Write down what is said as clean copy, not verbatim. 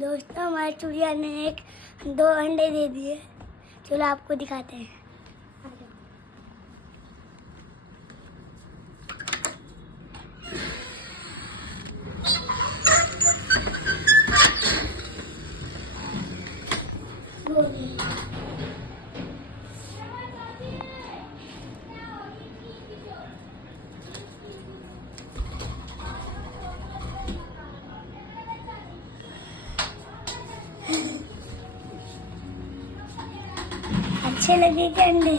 दोस्तों हमारी चिड़िया ने दो अंडे दे दिए। चलो आपको दिखाते हैं। अच्छे लगे क्या अंडे?